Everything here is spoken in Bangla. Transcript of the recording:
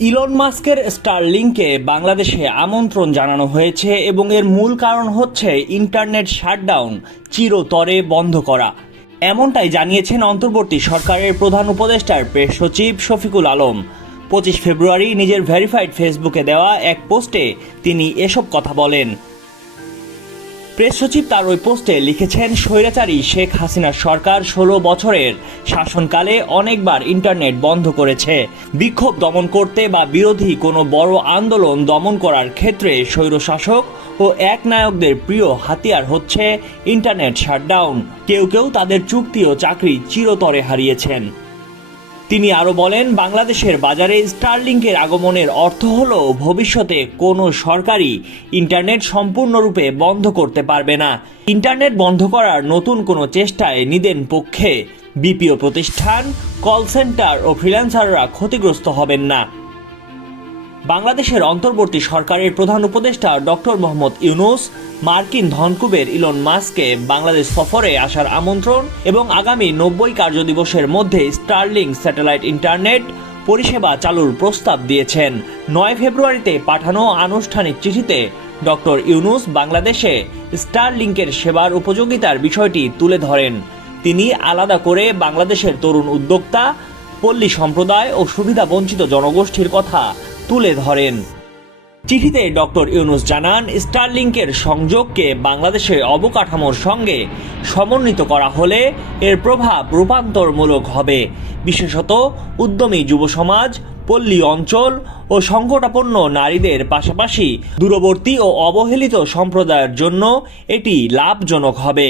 ইলন মাস্কের স্টারলিংকে বাংলাদেশে আমন্ত্রণ জানানো হয়েছে এবং এর মূল কারণ হচ্ছে ইন্টারনেট শাটডাউন চিরতরে বন্ধ করা। এমনটাই জানিয়েছেন অন্তর্বর্তী সরকারের প্রধান উপদেষ্টার প্রেস সচিব শফিকুল আলম। 25 ফেব্রুয়ারি নিজের ভেরিফাইড ফেসবুকে দেওয়া এক পোস্টে তিনি এসব কথা বলেন। প্রেস সচিব তার ওই পোস্টে লিখেছেন, স্বৈরাচারী শেখ হাসিনার সরকার 16 বছরের শাসনকালে অনেকবার ইন্টারনেট বন্ধ করেছে। বিক্ষোভ দমন করতে বা বিরোধী কোনো বড় আন্দোলন দমন করার ক্ষেত্রে স্বৈরশাসক ও একনায়কদের প্রিয় হাতিয়ার হচ্ছে ইন্টারনেট শাটডাউন। কেউ কেউ তাদের চুক্তি ও চাকরি চিরতরে হারিয়েছেন। তিনি আরও বলেন, বাংলাদেশের বাজারে স্টারলিংকের আগমনের অর্থ হল ভবিষ্যতে কোনো সরকারই ইন্টারনেট সম্পূর্ণরূপে বন্ধ করতে পারবে না। ইন্টারনেট বন্ধ করার নতুন কোনো চেষ্টায় নিদেন পক্ষে বিপিও প্রতিষ্ঠান, কল সেন্টার ও ফ্রিল্যান্সাররা ক্ষতিগ্রস্ত হবেন না। বাংলাদেশের অন্তর্বর্তী সরকারের প্রধান উপদেষ্টা ডক্টর মোহাম্মদ ইউনূস মার্কিন ধনকুবের ইলন মাস্ককে বাংলাদেশ সফরে আসার আমন্ত্রণ এবং আগামী 90 কার্যদিবসের মধ্যে স্টারলিংক স্যাটেলাইট ইন্টারনেট পরিষেবা চালুর প্রস্তাব দিয়েছেন। 9 ফেব্রুয়ারিতে পাঠানো আনুষ্ঠানিক চিঠিতে ডক্টর ইউনূস বাংলাদেশে স্টারলিংকের সেবার উপযোগিতার বিষয়টি তুলে ধরেন। তিনি আলাদা করে বাংলাদেশের তরুণ উদ্যোক্তা, পল্লী সম্প্রদায় ও সুবিধাবঞ্চিত জনগোষ্ঠীর কথা তুলে ধরেন। চিঠিতে ডক্টর ইউনূস জানান, স্টারলিংকের সংযোগকে বাংলাদেশের অবকাঠামোর সঙ্গে সমন্বিত করা হলে এর প্রভাব রূপান্তরমূলক হবে। বিশেষত উদ্যমী যুব সমাজ, পল্লী অঞ্চল ও সংকটাপন্ন নারীদের পাশাপাশি দূরবর্তী ও অবহেলিত সম্প্রদায়ের জন্য এটি লাভজনক হবে।